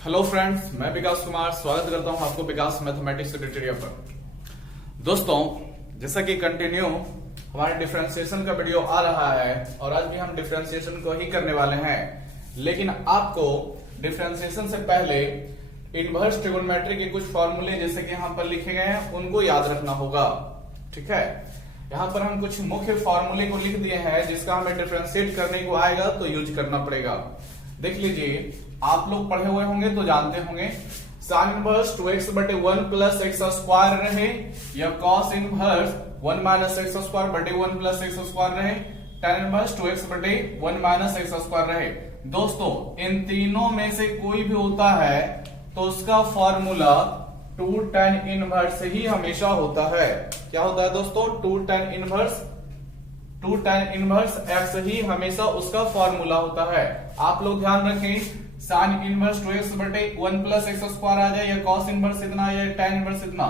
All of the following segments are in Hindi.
हेलो फ्रेंड्स, मैं विकास कुमार स्वागत करता हूं आपको विकास मैथमेटिक्स ट्यूटोरियल पर। दोस्तों, जैसा कि कंटिन्यू हमारे डिफरेंशिएशन का वीडियो आ रहा है और आज भी हम डिफरेंशिएशन को ही करने वाले हैं, लेकिन आपको डिफरेंशिएशन से पहले इनवर्स ट्रिगोनोमेट्री के कुछ फॉर्मूले जैसे कि यहाँ पर लिखे गए हैं उनको याद रखना होगा। ठीक है, यहाँ पर हम कुछ मुख्य फॉर्मूले को लिख दिए हैं जिसका हमें डिफरेंशिएट करने को आएगा तो यूज करना पड़ेगा। देख लीजिए, आप लोग पढ़े हुए होंगे तो जानते होंगे साइन इनवर्स 2x बटे 1 प्लस एक्स स्क्वायर रहे या cos inverse 1 minus x square बटे 1 प्लस एक्स स्क्वायर रहे, tan इनवर्स 2x बटे 1 माइनस एक्स स्क्वायर रहे। दोस्तों, इन तीनों में से कोई भी होता है तो उसका फॉर्मूला 2 tan इनवर्स ही हमेशा होता है। क्या होता है दोस्तों? 2 tan इनवर्स x ही हमेशा उसका फॉर्मूला होता है। आप लोग ध्यान रखें, साइन इनवर्स 2x बटे 1 प्लस एक्स स्क्वायर आ जाए या कॉस इनवर्स इतना या tan इनवर्स इतना,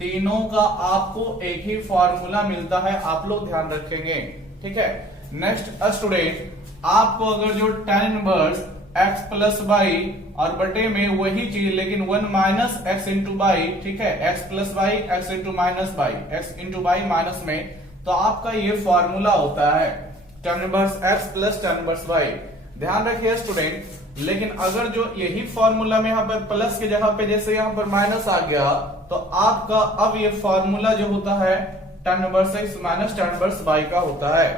तीनों का आपको एक ही फॉर्मूला मिलता है। आप लोग ध्यान रखेंगे। ठीक है, नेक्स्ट स्टूडेंट, आपको अगर जो tan inverse x plus by और बटे में वही चीज लेकिन 1 माइनस एक्स इंटू बाई, ठीक है, x plus by x into minus by, x into by minus में, तो आपका ये फॉर्मूला होता है tan inverse x plus tan inverse y। ध्यान रखिए स्टूडेंट, लेकिन अगर जो यही फॉर्मूला में यहाँ पर प्लस की जगह पे जैसे यहाँ पर माइनस आ गया तो आपका अब ये फॉर्मूला जो होता है tan inverse x minus tan inverse y का होता है।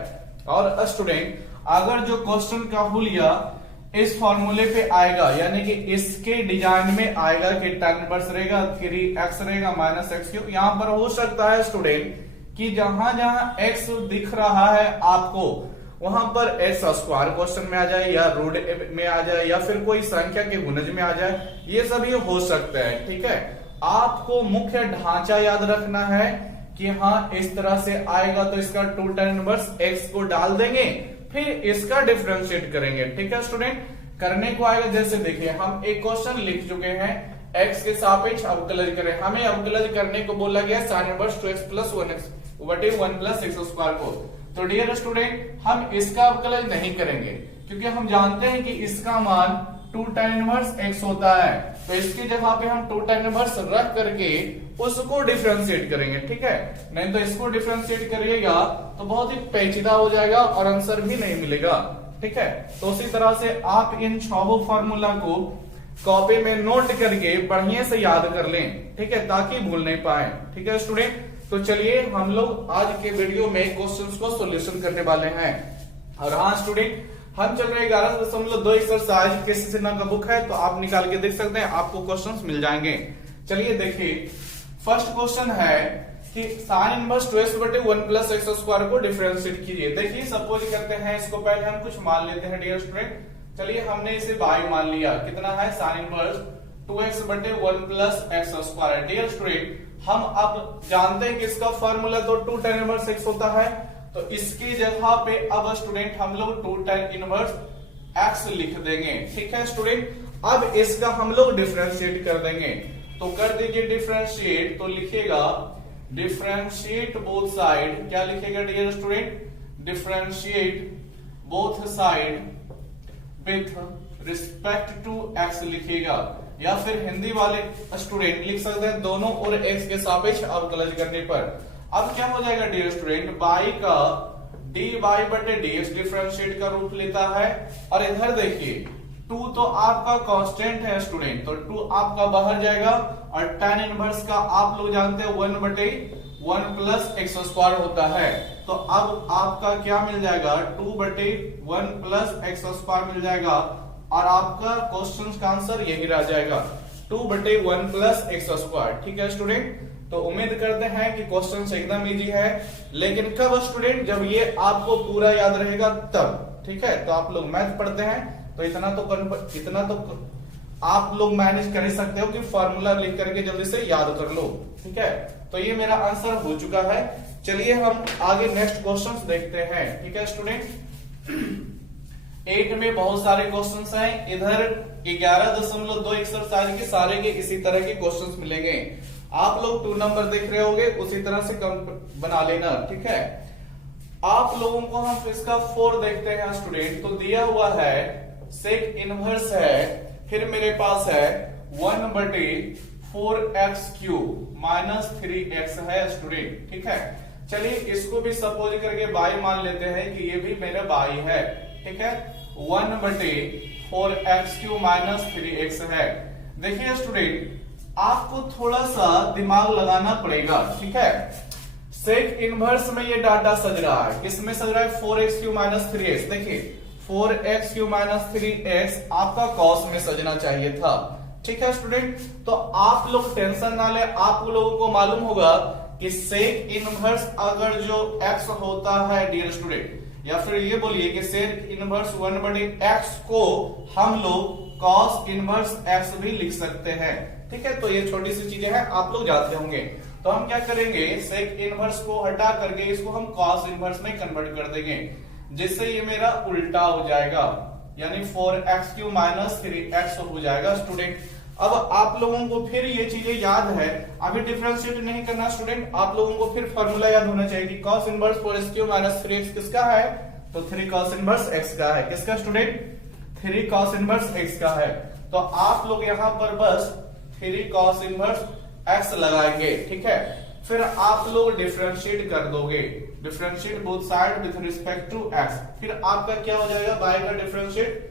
और स्टूडेंट, अगर जो क्वेश्चन का हुलिया इस फॉर्मूले पे आएगा यानी कि इसके डिजाइन में आएगा कि tan इनवर्स रहेगा 3x रहेगा माइनस एक्स क्यूब, यहाँ पर हो सकता है स्टूडेंट कि जहां जहां x दिख रहा है आपको वहां पर एक्स स्क्वायर क्वेश्चन में आ जाए या रूट में आ जाए या फिर कोई संख्या के गुणज में आ जाए, ये सभी हो सकता है। ठीक है, आपको मुख्य ढांचा याद रखना है कि हाँ इस तरह से आएगा तो इसका 2 tan इनवर्स x को डाल देंगे, फिर इसका डिफरेंशिएट करेंगे। ठीक है स्टूडेंट, करने को आएगा। जैसे देखिए, हम एक क्वेश्चन लिख चुके हैं, x के सापेक्ष अवकलज करें। हमें अवकलज करने को बोला गया sine inverse 2x plus 1x बटे 1 प्लस एक्स स्क्वायर को। तो डियर स्टूडेंट, हम इसका अवकलज नहीं करेंगे क्योंकि हम जानते हैं कि इसका मान 2 tan इनवर्स x होता है, तो इसकी जगह पे हम 2 tan इनवर्स रख करके उसको डिफरेंशिएट करेंगे। ठीक है, नहीं तो इसको डिफरेंशिएट करिएगा तो बहुत ही पेचीदा हो जाएगा और आंसर भी नहीं मिलेगा। ठीक है, तो उसी तरह से आप इन 6 फॉर्मूला को कॉपी में नोट करके बढ़िया से याद कर लें। ठीक है, ताकि भूल नहीं पाए। ठीक है स्टूडेंट, तो चलिए हम लोग आज के वीडियो में क्वेश्चंस को सॉल्यूशन करने वाले हैं। और हाँ स्टूडेंट, हम चल रहे 11.2 एक्सरसाइज केसी सिन्हा का बुक है, तो आप निकाल के देख सकते हैं, आपको क्वेश्चंस मिल जाएंगे। चलिए देखिए, फर्स्ट क्वेश्चन है कि साइन इनवर्स 2x बटे 1 प्लस एक्स स्क्वायर को डिफरेंशिएट कीजिए। देखिए, सपोज करते हैं इसको पहले हम कुछ मान लेते हैं डियर स्टूडेंट। चलिए, हमने इसे बाई मान लिया। कितना है? साइन इनवर्स 2x बटे 1 plus x square. Dear student, हम अब जानते हैं कि इसका फॉर्मूला तो 2 tan इनवर्स x होता है, तो इसकी जगह पे अब स्टूडेंट हम लोग 2 tan इनवर्स x लिख देंगे। ठीक है स्टूडेंट, अब इसका हम लोग डिफरेंशिएट कर देंगे। तो कर दीजिए डिफरेंशिएट, तो लिखेगा डिफरेंशिएट बोथ साइड। क्या लिखेगा dear student? Differentiate both side with respect to x लिखेगा, या फिर हिंदी वाले स्टूडेंट लिख सकते हैं दोनों और x के सापेक्ष अवकलज करने पर। अब क्या हो जाएगा डियर स्टूडेंट? बाई का dy बटे dx डिफरेंशिएट का रूप लेता है, और इधर देखिए 2 तो आपका कांस्टेंट है स्टूडेंट, तो 2 आपका बाहर जाएगा, और tan इनवर्स का आप लोग जानते हैं 1 बटे 1 प्लस एक्स स्क्वायर होता है। तो अब आपका क्या मिल जाएगा? 2 बटे 1 प्लस एक्स स्क्वायर मिल जाएगा, और आपका क्वेश्चन का आंसर यही रह जाएगा 2 बटे 1 प्लस एक्स स्क्वायर। ठीक है स्टूडेंट, तो उम्मीद करते हैं कि क्वेश्चन एकदम इजी है, लेकिन कब स्टूडेंट? जब ये आपको पूरा याद रहेगा तब। ठीक है, तो आप लोग मैथ पढ़ते हैं तो इतना तो आप लोग मैनेज कर ही सकते हो कि फॉर्मूला लिख करके जल्दी से याद कर लो। ठीक है, तो ये मेरा आंसर हो चुका है। चलिए हम आगे नेक्स्ट क्वेश्चन देखते हैं। ठीक है स्टूडेंट, 8 में बहुत सारे क्वेश्चंस हैं। इधर 11.2 एक्सरसाइज के सारे के इसी तरह के क्वेश्चंस मिलेंगे। आप लोग 2 नंबर देख रहे होंगे, उसी तरह से बना लेना। ठीक है, आप लोगों को हम इसका 4 देखते हैं स्टूडेंट। तो दिया हुआ है सेक इनवर्स है फिर मेरे पास है 1/4x³ माइनस 3x है स्टूडेंट। ठीक है, चलिए इसको भी सपोज करके बाई मान लेते हैं कि ये भी मेरा बाई है। ठीक है, 1/4x³ माइनस 3x है। देखिए स्टूडेंट, आपको थोड़ा सा दिमाग लगाना पड़ेगा। ठीक है, सेक इनवर्स में ये डाटा सज रहा है, किसमें सज रहा है? 4x³ minus 3x। देखिए 4x³ माइनस 3x आपका कॉस में सजना चाहिए था। ठीक है स्टूडेंट, तो आप लोग टेंशन ना ले, आप लोगों को मालूम होगा कि सेक इनवर्स अगर जो x होता है डियर स्टूडेंट, या फिर ये बोलिए कि सेक इनवर्स 1/x को हम लोग कॉस इनवर्स x भी लिख सकते हैं। ठीक है, तो ये छोटी सी चीजें हैं, आप लोग जानते होंगे। तो हम क्या करेंगे, सेक इनवर्स को हटा करके इसको हम कॉस इनवर्स में कन्वर्ट कर देंगे, जिससे ये मेरा उल्टा हो जाएगा, यानी 4x³ माइनस 3x हो जाएगा स्टूडेंट। अब आप लोगों को फिर ये चीजें याद है, अभी डिफरेंशिएट नहीं करना स्टूडेंट, आप लोगों को फिर फॉर्मूला याद होना चाहिए कि cos inverse 4x³ minus 3x किसका है? तो 3 cos इनवर्स x का है। किसका स्टूडेंट? 3 cos इनवर्स x का है। तो आप लोग यहां पर बस 3 cos इनवर्स x लगाएंगे। ठीक है, फिर आप लोग डिफरेंशिएट कर दोगे, differentiate both side with respect to x। फिर आपका क्या हो जाएगा? बाय का डिफरेंशिएट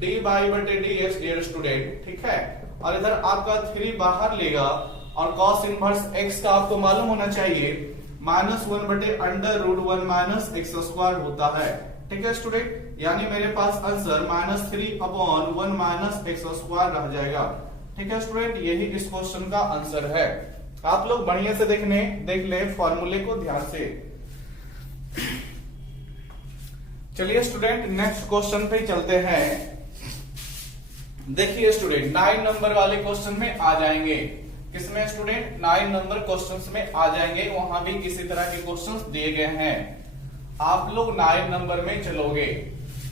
dy/dx डियर स्टूडेंट। ठीक है, और इधर आपका 3 बाहर लेगा और cos इनवर्स x का आपको मालूम होना चाहिए -1/√1 माइनस x² होता है। ठीक है स्टूडेंट, यानी मेरे पास आंसर -3/1 माइनस x² रह जाएगा। ठीक है स्टूडेंट, यही इस क्वेश्चन का आंसर है। आप लोग बढ़िया से देख ले फॉर्मूले को ध्यान से। चलिए स्टूडेंट नेक्स्ट क्वेश्चन पे चलते हैं। देखिए स्टूडेंट 9 नंबर वाले क्वेश्चन में आ जाएंगे। किसमें स्टूडेंट? 9 नंबर क्वेश्चंस में आ जाएंगे। वहां भी किसी तरह के क्वेश्चंस दिए गए हैं, आप लोग 9 नंबर में चलोगे।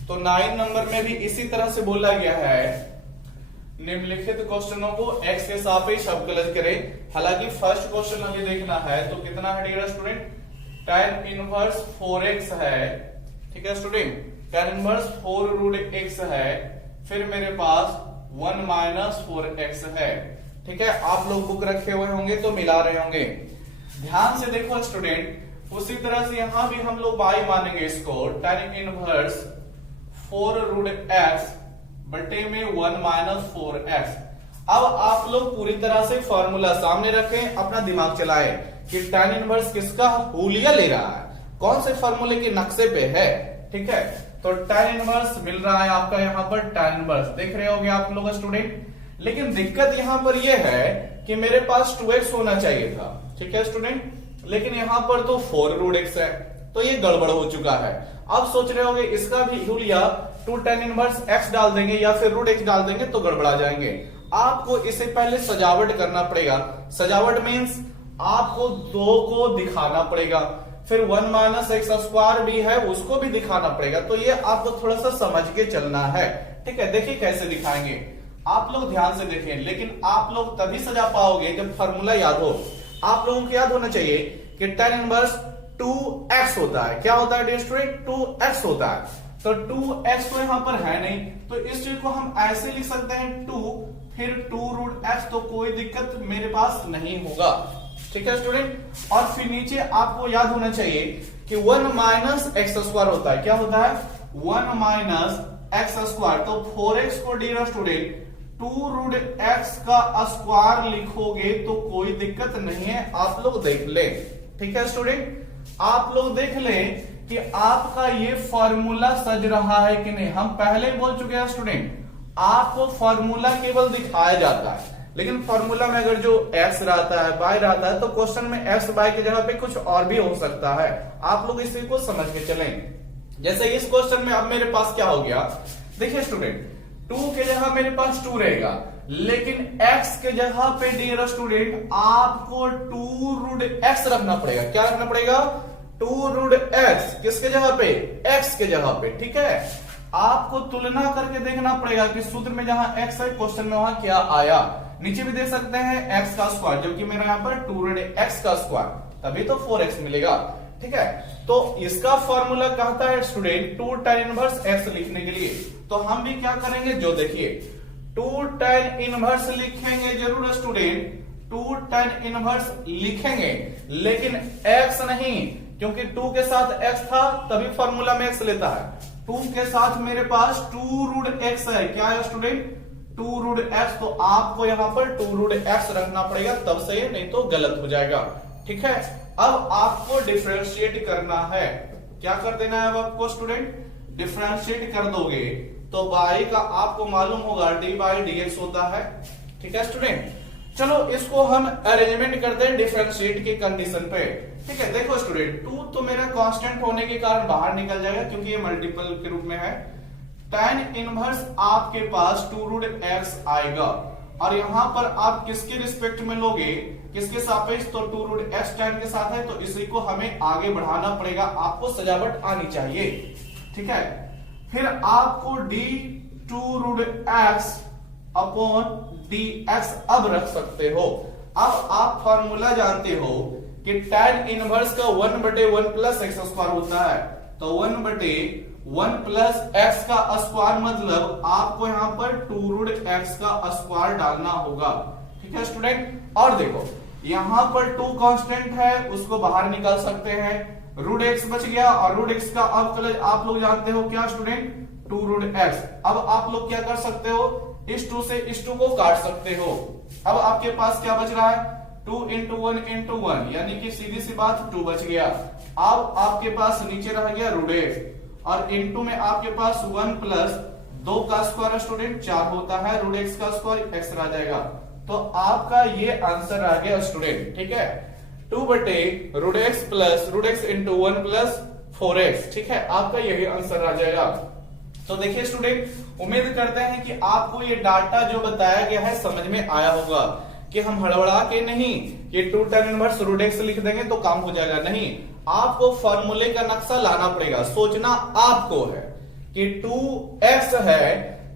तो 9 नंबर में भी इसी तरह से बोला गया है, निम्नलिखित क्वेश्चनों को x के सापेक्ष अवकलन करें। हालांकि फर्स्ट क्वेश्चन अभी देखना है, तो कितना है dear student? tan inverse 4x है। ठीक है स्टूडेंट, tan इनवर्स 4√x है। फिर मेरे पास 1 माइनस 4x है। ठीक है, आप लोग बुक रखे हुए होंगे तो मिला रहे होंगे। ध्यान से देखो स्टूडेंट, उसी तरह से यहां भी हम लोग बाई मानेंगे इसको, tan इनवर्स 4√x बटे में 1 माइनस 4x। अब आप लोग पूरी तरह से फॉर्मूला सामने रखें, अपना दिमाग चलाएं कि tan इनवर्स किसका हुलिया ले रहा है, कौन से फॉर्मूले के नक्शे पे है। ठीक है, तो tan इनवर्स मिल रहा है आपका यहाँ पर, tan इनवर्स देख रहे होंगे आप लोग स्टूडेंट। लेकिन दिक्कत यहाँ पर यह है कि मेरे पास 2x होना चाहिए था। ठीक है स्टूडेंट, लेकिन यहाँ पर तो 4√x है, तो ये गड़बड़ हो चुका है। अब सोच रहे होंगे इसका भी हुलिया 2 tan इनवर्स x डाल देंगे या फिर √x डाल देंगे तो गड़बड़ा जाएंगे। आपको इसे पहले सजावट करना पड़ेगा। सजावट मीन्स आपको 2 को दिखाना पड़ेगा, फिर 1 माइनस x² भी है उसको भी दिखाना पड़ेगा। तो ये आपको थोड़ा सा समझ के चलना है। ठीक है, देखिए कैसे दिखाएंगे, आप लोग ध्यान से देखें। लेकिन आप लोग तभी सजा पाओगे जब फॉर्मूला याद हो। आप लोगों को याद होना चाहिए कि tan इनवर्स 2x होता है। क्या होता है डियर स्टूडेंट? 2x होता है। तो 2x तो यहां पर है नहीं, तो इस चीज को हम ऐसे लिख सकते हैं 2 फिर 2√x, तो कोई दिक्कत मेरे पास नहीं होगा। ठीक है स्टूडेंट, और फिर नीचे आपको याद होना चाहिए कि 1 माइनस x² होता है। क्या होता है? 1 माइनस x²। तो 4x को डियर स्टूडेंट 2√x का स्क्वायर लिखोगे तो कोई दिक्कत नहीं है, आप लोग देख ले। ठीक है स्टूडेंट, आप लोग देख ले कि आपका ये फॉर्मूला सज रहा है कि नहीं। हम पहले बोल चुके हैं स्टूडेंट, आपको फॉर्मूला केवल दिखाया जाता है, लेकिन फॉर्मूला में अगर जो x रहता है, y रहता है, तो क्वेश्चन में x y की जगह पे कुछ और भी हो सकता है। आप लोग इसी को समझ के चलें। जैसे इस क्वेश्चन में अब मेरे पास क्या हो गया, देखिए स्टूडेंट 2 के जगह मेरे पास 2 रहेगा, लेकिन x के जगह पे डियर स्टूडेंट आपको 2√x रखना पड़ेगा। क्या रखना पड़ेगा? 2√x। किसके जगह पे? x के जगह पे। ठीक है, आपको तुलना करके देखना पड़ेगा कि सूत्र में जहां x है क्वेश्चन में वहां क्या आया। नीचे भी दे सकते हैं x का स्क्वायर, जबकि मेरा यहाँ पर 2√x का स्क्वायर, तभी तो 4x मिलेगा। ठीक है, तो इसका फॉर्मूला कहता है स्टूडेंट 2 tan इनवर्स x लिखने के लिए। तो हम भी क्या करेंगे, जो देखिए टू tan इनवर्स लिखेंगे जरूर स्टूडेंट, टू tan इनवर्स लिखेंगे, लेकिन x नहीं, क्योंकि 2 के साथ x था तभी फॉर्मूला में x लेता है। 2 के साथ मेरे पास 2√x है, क्या है स्टूडेंट 2√x, तो आपको यहां पर 2√x रखना पड़ेगा, तब सही है, नहीं तो गलत हो जाएगा। ठीक है, अब आपको डिफरेंशिएट करना है, क्या कर देना है अब आपको स्टूडेंट, डिफरेंशिएट कर दोगे तो y का आपको मालूम होगा d/dx होता है। ठीक है स्टूडेंट, चलो इसको हम अरेंजमेंट करते हैं डिफरेंशिएट की कंडीशन पे। ठीक है, देखो स्टूडेंट 2 तो मेरा कांस्टेंट होने के कारण बाहर निकल जाएगा क्योंकि ये मल्टीपल के रूप में है। tan इनवर्स आपके पास 2√x आएगा, और यहां पर आप किसके रिस्पेक्ट में लोगे, किसके सापेक्ष, तो 2√x tan के साथ है, तो इसी को हमें आगे बढ़ाना पड़ेगा, आपको सजावट आनी चाहिए। ठीक है, फिर आपको d2√x अपॉन dx अब रख सकते हो। अब आप फॉर्मूला जानते हो कि tan इनवर्स का 1/1 प्लस एक्स स्क्वायर होता है, तो 1/1 प्लस एक्स का स्क्वायर मतलब आपको यहां पर 2√x का स्क्वायर डालना होगा। ठीक है स्टूडेंट, और देखो यहां पर 2 कांस्टेंट है, उसको बाहर निकाल सकते हैं, √x बच गया, और √x का अवकलज आप लोग जानते हो क्या स्टूडेंट 2√x। अब आप लोग क्या कर सकते हो, इस 2 से इस 2 को काट सकते हो। अब आपके पास क्या बच रहा है 2 × 1 × 1, यानी कि सीधी सी बात 2 बच गया। अब आपके पास नीचे रह गया √x, और इनटू में आपके पास 1 प्लस 2 का स्क्वायर स्टूडेंट 4 होता है, √x का स्क्वायर x रह जाएगा, तो आपका ये आंसर आ गया स्टूडेंट। ठीक है, 2/√x plus √x × 1 plus 4x। ठीक है, आपका यही आंसर आ जाएगा। तो देखिए स्टूडेंट, उम्मीद करते हैं कि आपको ये डाटा जो बताया गया है समझ में आया होगा, कि हम हड़बड़ा के नहीं ये 2 tan इनवर्स √x लिख देंगे तो काम हो जाएगा, नहीं, आपको फॉर्मूले का नक्शा लाना पड़ेगा। सोचना आपको है कि 2x है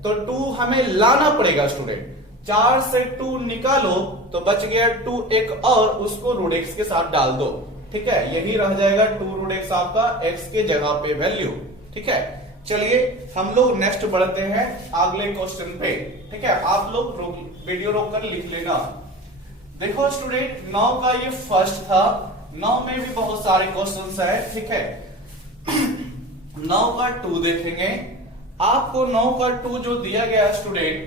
तो 2 हमें लाना पड़ेगा स्टूडेंट, 4 से 2 निकालो तो बच गया 2, एक और उसको √x के साथ डाल दो। ठीक है, यही रह जाएगा 2√x आपका x के जगह पे वैल्यू। ठीक है, चलिए हम लोग नेक्स्ट बढ़ते हैं अगले क्वेश्चन पे। ठीक है, आप लोग वीडियो रोककर लिख लेना। देखो स्टूडेंट 9 का ये फर्स्ट था, 9 में भी बहुत सारे क्वेश्चंस है। ठीक है, 9 का 2 देखेंगे, आपको 9 का 2 जो दिया गया स्टूडेंट,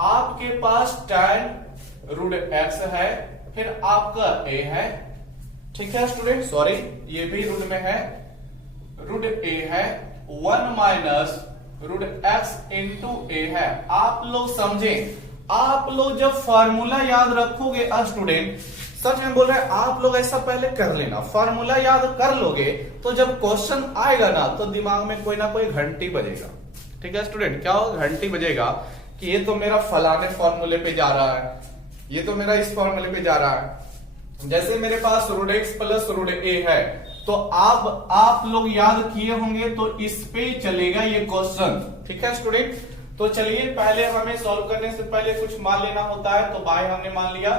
आपके पास tan√x है, फिर आपका a है। ठीक है स्टूडेंट, सॉरी ये भी रूट में है, √a है, 1 माइनस √x × a है। आप लोग समझे, आप लोग जब फॉर्मूला याद रखोगे स्टूडेंट, सच में बोल रहे हैं, आप लोग ऐसा पहले कर लेना, फॉर्मूला याद कर लोगे तो जब क्वेश्चन आएगा ना तो दिमाग में कोई ना कोई घंटी बजेगा। ठीक है स्टूडेंट, क्या होगा, घंटी बजेगा कि ये तो मेरा फलाने फॉर्मूले पे जा रहा है, ये तो मेरा इस फॉर्मूले पे जा रहा है। जैसे मेरे पास √x प्लस √a है, तो आप लोग याद किए होंगे तो इस पे चलेगा ये क्वेश्चन। ठीक है स्टूडेंट, तो चलिए पहले हमें सॉल्व करने से पहले कुछ मान लेना होता है, तो बाय हमने मान लिया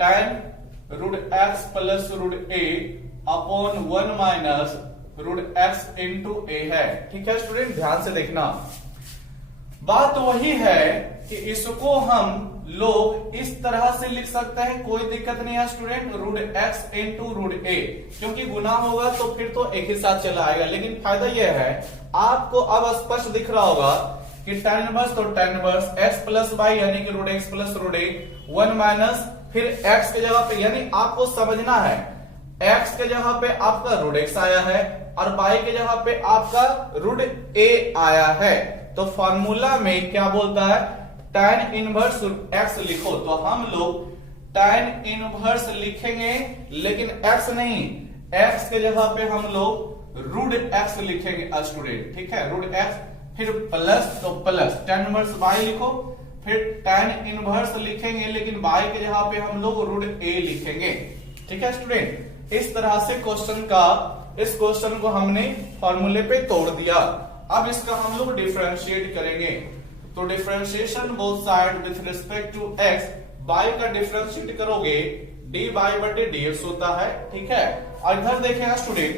tan√x plus √a upon 1 minus √x × a है। ठीक है स्टूडेंट, ध्यान से देखना, बात वही है कि इसको हम लोग इस तरह से लिख सकते हैं, कोई दिक्कत नहीं है स्टूडेंट, √x × √a, क्योंकि गुना होगा तो फिर तो एक ही साथ चला आएगा। लेकिन फायदा यह है, आपको अब स्पष्ट दिख रहा होगा कि tan इनवर्स, तो tan inverse x plus y यानी कि √x प्लस √a, 1 माइनस फिर x के जगह पे, यानी आपको समझना है x के जगह पे आपका √x आया है और y के जगह पे आपका √a आया है। तो फॉर्मूला में क्या बोलता है, tan इनवर्स x लिखो, तो हम लोग tan इनवर्स लिखेंगे, लेकिन x नहीं, x के जगह पे हम लोग √x लिखेंगे स्टूडेंट। ठीक है, √x फिर प्लस, तो प्लस tan इनवर्स y लिखो, फिर tan इनवर्स लिखेंगे, लेकिन y के जगह पे हम लोग √a लिखेंगे। ठीक है स्टूडेंट, इस तरह से इस क्वेश्चन को हमने फॉर्मूले पे तोड़ दिया। अब इसका हम लोग डिफरेंशिएट करेंगे, तो differentiation both side with respect to x, y का डिफरेंशिएट करोगे dy/dx होता है। ठीक है, और इधर देखेगा स्टूडेंट,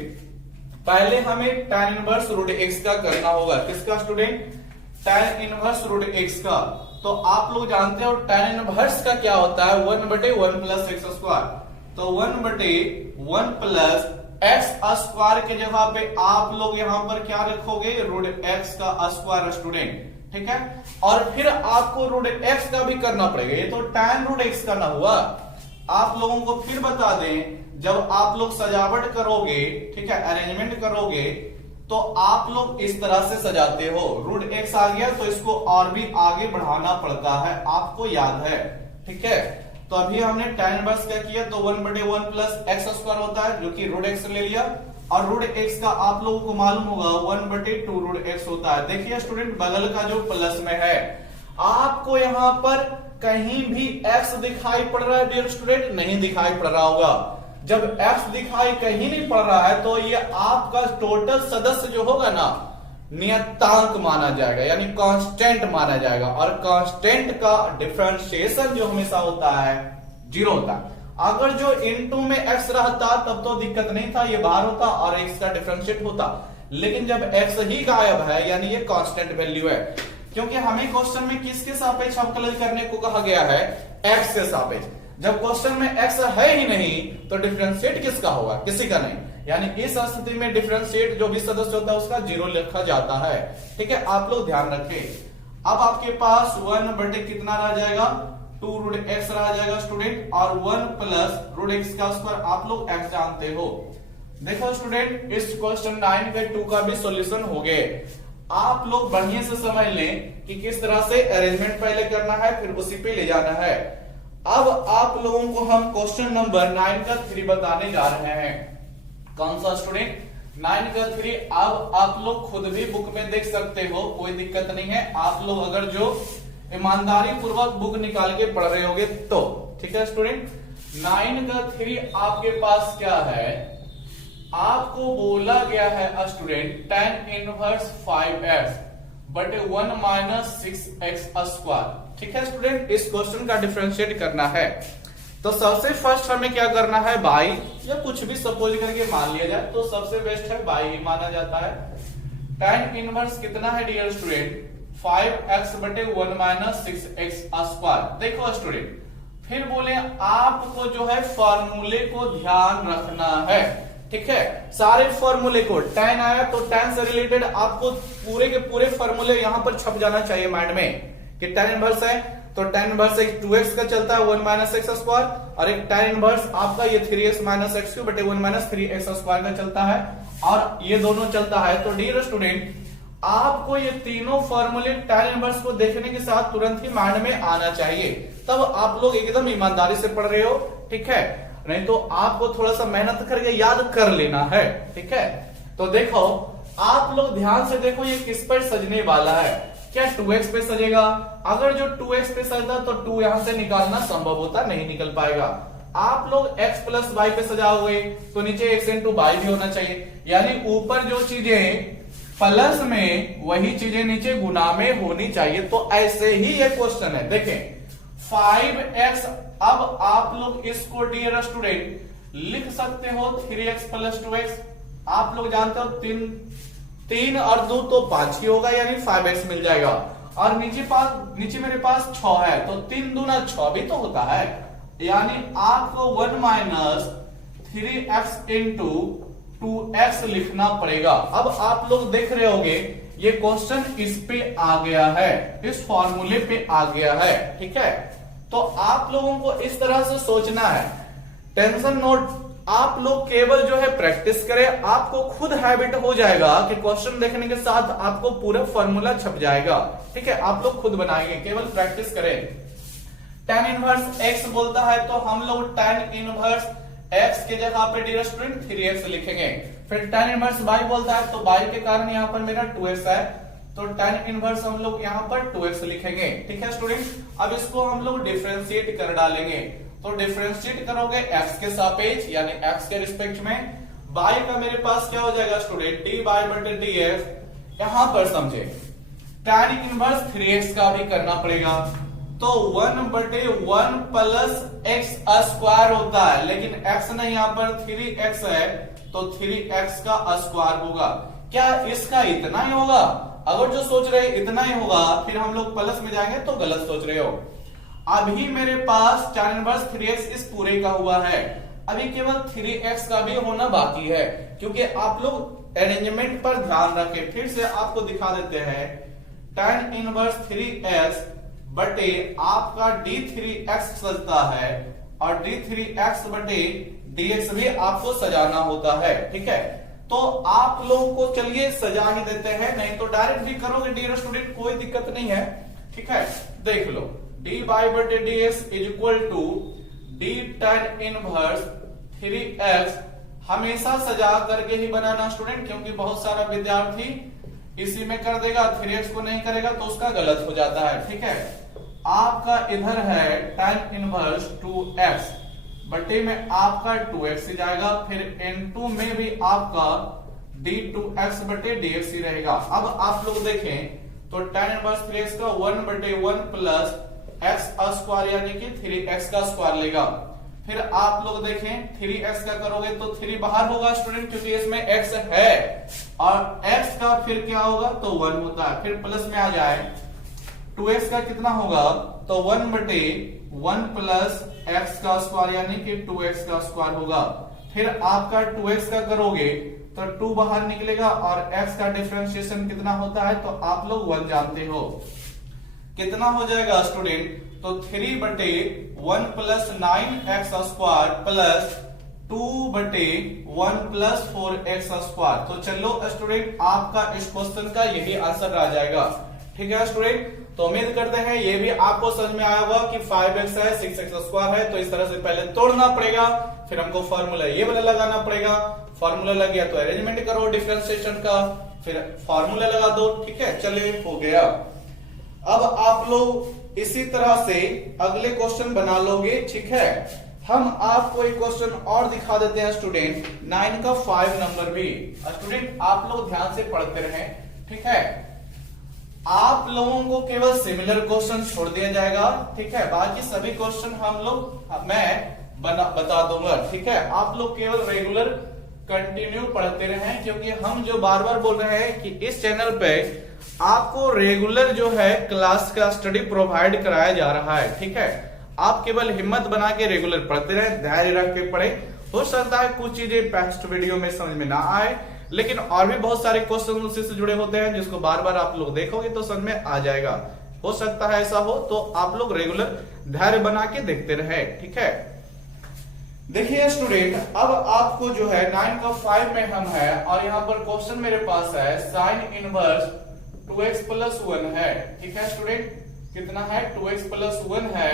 पहले हमें tan इनवर्स √x का करना होगा, किसका student, tan inverse root x का, तो आप लोग जानते हो tan इनवर्स का क्या होता है, 1/1 प्लस एक्स स्क्वायर। तो 1/1 प्लस एक्स स्क्वायर के जगह पे आप लोग यहां पर क्या रखोगे, रूट एक्स का स्क्वायर स्टूडेंट, ठीक है। और फिर आपको रूट एक्स का भी करना पड़ेगा, ये तो tan रूट एक्स का ना हुआ। आप लोगों को फिर बता दें, जब आप लोग सजावट करोगे, ठीक है, अरेंजमेंट करोगे, तो आप लोग इस तरह से सजाते हो, रूट एक्स आ गया तो इसको और भी आगे बढ़ाना पड़ता है, आपको याद है, ठीक है। तो अभी हमने tan इनवर्स क्या किया, तो 1/1 प्लस एक्स स्क्वायर होता है, जो कि रूट एक्स ले लिया, और रूट एक्स का आप लोगों को मालूम होगा 1/2 रूट एक्स होता है। देखिए स्टूडेंट, बगल का जो प्लस में है, आपको यहां पर कहीं भी एक्स दिखाई पड़ रहा है डियर स्टूडेंट, नहीं दिखाई पड़ रहा होगा। जब एक्स दिखाई कहीं नहीं पड़ रहा है तो ये आपका टोटल सदस्य जो होगा ना, नियतांक माना जाएगा, यानी कांस्टेंट माना जाएगा। और कांस्टेंट का डिफरेंशिएशन जो हमेशा होता है, 0 होता है। अगर जो इनटू में एक्स रहता तब तो दिक्कत नहीं था, ये बाहर होता और एक्स का डिफरेंशिएट होता। लेकिन जब एक्स ही गायब है, यानी ये कांस्टेंट वैल्यू है, क्योंकि हमें क्वेश्चन में किसके सापेक्ष अवकलन करने को कहा गया है, एक्स के सापेक्ष। जब क्वेश्चन में एक्स है ही नहीं तो डिफरेंशिएट किसका होगा, किसी का नहीं। यानी इस स्थिति में डिफरेंशिएट जो भी सदस्य होता है उसका 0 लिखा जाता है, ठीक है। आप लोग ध्यान रखें। अब आपके पास 1 कितना रह जाएगा, 2 रूट एक्स रह जाएगा स्टूडेंट, और 1 प्लस रूट एक्स का स्क्वायर, आप लोग एक्स जानते हो। देखो स्टूडेंट, इस क्वेश्चन 9 के 2 का भी सॉल्यूशन हो गए। आप लोग बढ़िया से समझ लें कि किस तरह से अरेंजमेंट पहले करना है, फिर उसी पे ले जाना है। अब आप लोगों को हम क्वेश्चन नंबर 9 का 3 बताने जा रहे हैं। कौन सा स्टूडेंट, 9 का 3। अब आप लोग खुद भी बुक में देख सकते हो, कोई दिक्कत नहीं है। आप लोग अगर जो ईमानदारी पूर्वक बुक निकाल के पढ़ रहे होगे तो, ठीक है स्टूडेंट। 9 का 3 आपके पास क्या है, आपको बोला गया है स्टूडेंट tan इनवर्स 5x बटे 1 माइनस 6x स्क्वायर, ठीक है स्टूडेंट। इस क्वेश्चन का डिफरेंशिएट करना है, तो सबसे फर्स्ट हमें क्या करना है, बाई या कुछ भी सपोज करके मान लिया जाए, तो सबसे बेस्ट है बाई ही माना जाता है। tan इनवर्स कितना है डियर स्टूडेंट, 5x बटे 1 माइनस 6x स्क्वायर। देखो स्टूडेंट, फिर बोले आपको जो है फॉर्मूले को ध्यान रखना है, ठीक है। सारे फॉर्मूले को, tan आया तो tan से रिलेटेड आपको पूरे के पूरे फॉर्मूले यहां पर छप जाना चाहिए माइंड में, कि tan इनवर्स है तो tan इनवर्स 2x का चलता है 1 माइनस x स्क्वायर, और एक tan इनवर्स आपका ये 3x माइनस x क्यूब बटे 1 माइनस 3x स्क्वायर का चलता है, और ये दोनों चलता है। तो डियर स्टूडेंट, आपको ये तीनों फॉर्मूले tan इनवर्स को देखने के साथ तुरंत ही माइंड में आना चाहिए, तब आप लोग एकदम ईमानदारी से पढ़ रहे हो, ठीक है। नहीं तो आपको थोड़ा सा मेहनत करके याद कर लेना है, ठीक है। तो देखो, आप लोग ध्यान से देखो, ये किस पर सजने वाला है, क्या 2x पे सजेगा। अगर जो 2x पे सजता तो 2 यहां से निकालना संभव होता, नहीं निकल पाएगा। आप लोग x प्लस वाई पे सजाओगे तो नीचे x इंटू वाई भी होना चाहिए, यानी ऊपर जो चीजें प्लस में वही चीजें नीचे गुना में होनी चाहिए। तो ऐसे ही ये क्वेश्चन है, देखें 5x। अब आप लोग इसको डियर स्टूडेंट लिख सकते हो 3x प्लस 2x। आप लोग जानते हो 3 और 2 तो 5 ही होगा, यानी 5x मिल जाएगा। और नीचे मेरे पास 6 है, तो 3 दूना 6 भी तो होता है, यानी आपको 1 माइनस 3x इंटू 2x लिखना पड़ेगा। अब आप लोग देख रहे होगे ये क्वेश्चन इस पे आ गया है, इस फॉर्मूले पे आ गया है, ठीक है। तो आप लोगों को इस तरह से सोचना है, टेंशन नोट, आप लोग केवल जो है प्रैक्टिस करें, आपको खुद हैबिट हो जाएगा कि क्वेश्चन देखने के साथ आपको पूरा फॉर्मूला छप जाएगा, ठीक है। आप लोग खुद बनाएंगे, केवल प्रैक्टिस करें। tan इनवर्स x बोलता है तो हम लोग tan इनवर्स x के जगह पे डियर स्टूडेंट 3x लिखेंगे। फिर tan इनवर्स y बोलता है तो y के कारण यहाँ पर मेरा 2x है, तो tan इनवर्स हम लोग यहाँ पर 2x लिखेंगे, ठीक है स्टूडेंट। अब इसको हम लोग डिफरेंशिएट कर डालेंगे, तो डिफरेंशिएट करोगे x के सापेक्ष, यानी x के रिस्पेक्ट में। y का मेरे पास क्या हो जाएगा स्टूडेंट, dy बटे dx। यहां पर समझे tan इनवर्स 3x का भी करना पड़ेगा, तो 1/1 प्लस x स्क्वायर होता है, लेकिन x नहीं, यहां पर 3x है तो 3x का स्क्वायर होगा। क्या इसका इतना ही होगा? अगर जो सोच रहे इतना ही होगा फिर हम लोग प्लस में जाएंगे तो गलत सोच रहे हो। अभी मेरे पास tan इनवर्स 3x इस पूरे का हुआ है, अभी केवल 3x का भी होना बाकी है, क्योंकि आप लोग अरेंजमेंट पर ध्यान रखें। फिर से आपको दिखा देते हैं tan इनवर्स 3x बटे आपका d3x सजता है और d3x बटे dx भी आपको सजाना होता है। ठीक है, तो आप लोगों को चलिए सजा ही देते हैं, नहीं तो डायरेक्ट भी करोगे डियर स्टूडेंट, कोई दिक्कत नहीं है। ठीक है, देख लो dy बटे dx is equal to d tan inverse 3x। हमेशा सजा करके ही बनाना स्टूडेंट, क्योंकि बहुत सारा विद्यार्थी इसी में कर देगा, 3x को नहीं करेगा तो उसका गलत हो जाता है। ठीक है, आपका इधर है tan इनवर्स 2x बटे में आपका 2x ही जाएगा, फिर n2 में भी आपका d2x बटे dx ही रहेगा। अब आप लोग देखें तो tan इनवर्स 3x का 1 बटे 1 प्लस x स्क्वायर यानी कि 3x का स्क्वायर लेगा। फिर आप लोग देखें 3x का करोगे तो 3 बाहर होगा स्टूडेंट, क्योंकि इसमें x है, और x का फिर क्या होगा तो 1 होता है। फिर प्लस में आ जाए 2x का कितना होगा तो 1 बटे 1 प्लस x का स्क्वायर यानी कि 2x का स्क्वायर होगा। फिर आपका 2x का करोगे तो 2 बाहर निकलेगा और x का डिफरेंशिएशन कितना होता है तो आप लोग 1 जानते हो। कितना हो जाएगा स्टूडेंट तो 3 बटे 1 प्लस 9x स्क्वायर प्लस 2 बटे 1 प्लस 4x स्क्वायर। तो चलो स्टूडेंट आपका इस क्वेश्चन का यही आंसर आ जाएगा। ठीक है स्टूडेंट, तो उम्मीद करते हैं ये भी आपको समझ में आया होगा कि 5x है 6x स्क्वायर है, तो इस तरह से पहले तोड़ना पड़ेगा, फिर हमको फॉर्मूला ये वाला लगाना पड़ेगा। फॉर्मूला लग गया तो अरेंजमेंट करो डिफरेंशिएशन का, फिर फॉर्मूला लगा दो। ठीक है, चलिए हो गया। अब आप लोग इसी तरह से अगले क्वेश्चन बना लोगे। ठीक है, हम आपको एक क्वेश्चन और दिखा देते हैं स्टूडेंट 9 का 5 नंबर भी। स्टूडेंट आप लोग ध्यान से पढ़ते रहें। ठीक है, आप लोगों को केवल सिमिलर क्वेश्चन छोड़ दिया जाएगा। ठीक है, बाकी सभी क्वेश्चन हम लोग मैं बता दूंगा। ठीक है, आप लोग केवल रेगुलर कंटिन्यू पढ़ते रहें, क्योंकि हम जो बार बार बोल रहे हैं कि इस चैनल पे आपको रेगुलर जो है क्लास का स्टडी प्रोवाइड कराया जा रहा है। ठीक है, आप केवल हिम्मत बना के रेगुलर पढ़ते रहें, धैर्य रख के पढ़े। हो सकता है कुछ चीजें नेक्स्ट वीडियो में समझ में ना आए, लेकिन और भी बहुत सारे क्वेश्चन उसी से जुड़े होते हैं जिसको बार बार आप लोग देखोगे तो समझ में आ जाएगा। हो सकता है ऐसा हो, तो आप लोग रेगुलर धैर्य बना के देखते रहे। ठीक है, देखिए स्टूडेंट, अब आपको जो है 9 का 5 में हम है और यहाँ पर क्वेश्चन मेरे पास है साइन इनवर्स 2x प्लस 1 है। ठीक है स्टूडेंट, कितना है 2x प्लस 1 है,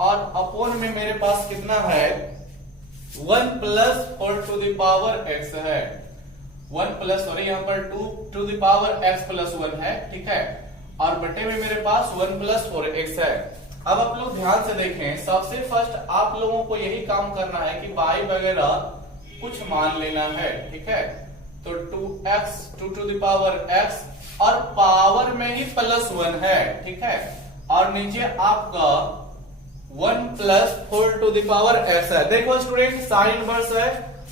और अपोन में मेरे पास कितना है 1 plus 4 to the power x है। 1 प्लस सॉरी यहाँ पर 2 to the power x plus 1 है। ठीक है, और बटे में मेरे पास 1 प्लस 4x है। अब आप लोग ध्यान से देखें, सबसे फर्स्ट आप लोगों को यही काम करना है कि y वगैरह कुछ मान लेना है। ठीक है, तो 2x 2 to the power x और पावर में ही प्लस 1 है। ठीक है, और नीचे आपका 1 plus 4 to the power x है। देखो स्टूडेंट, साइन इनवर्स है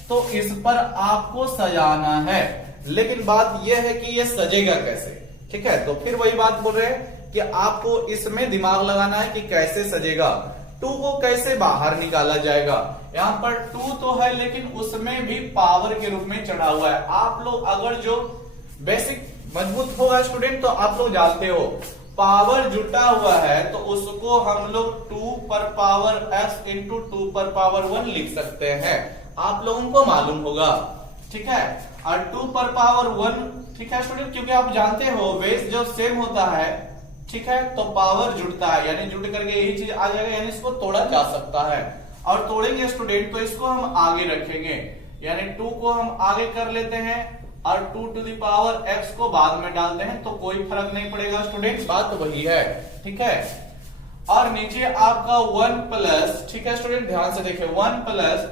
तो इस पर आपको सजाना है, लेकिन बात यह है कि ये सजेगा कैसे। ठीक है, तो फिर वही बात बोल रहे हैं कि आपको इसमें दिमाग लगाना है कि कैसे सजेगा, 2 को कैसे बाहर निकाला जाएगा। यहाँ पर 2 तो है लेकिन उसमें भी पावर के रूप में चढ़ा हुआ है। आप लोग अगर जो बेसिक मजबूत होगा स्टूडेंट तो आप लोग जानते हो पावर जुटा हुआ है तो उसको हम लोग 2 पर पावर x इंटू 2 पर पावर 1 लिख सकते हैं, आप लोगों को मालूम होगा। ठीक है, और 2 पर पावर 1, ठीक है स्टूडेंट, क्योंकि आप जानते हो बेस जब सेम होता है, ठीक है, तो पावर जुड़ता है, यानी जुड़ करके यही चीज आ जाएगा, यानी इसको तोड़ा जा सकता है। और तोड़ेंगे स्टूडेंट तो इसको हम आगे रखेंगे, यानी 2 को हम आगे कर लेते हैं और 2 टू द पावर x को बाद में डालते हैं, तो कोई फर्क नहीं पड़ेगा स्टूडेंट, बात वही है। ठीक है, और नीचे आपका 1 प्लस, ठीक है स्टूडेंट, ध्यान से देखिए 1 plus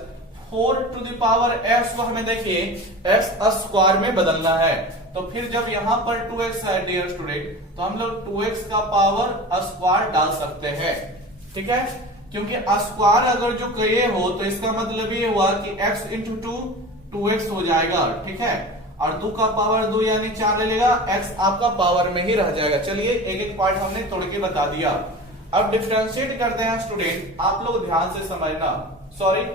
4 to the power x को हमें देखिए x स्क्वायर में बदलना है, तो फिर जब यहां पर 2x है डियर स्टूडेंट तो हम लोग 2x का पावर स्क्वायर डाल सकते हैं। ठीक है, क्योंकि स्क्वायर अगर जो किए हो तो इसका मतलब ये हुआ कि x इंटू 2 2x हो जाएगा। ठीक है, और 2 का पावर 2 यानी 4 ले लेगा, x आपका पावर में ही रह जाएगा। चलिए एक एक पार्ट हमने तोड़ के बता दिया। अब डिफरेंशिएट करते हैं स्टूडेंट, आप लोग ध्यान से समझना। सॉरी,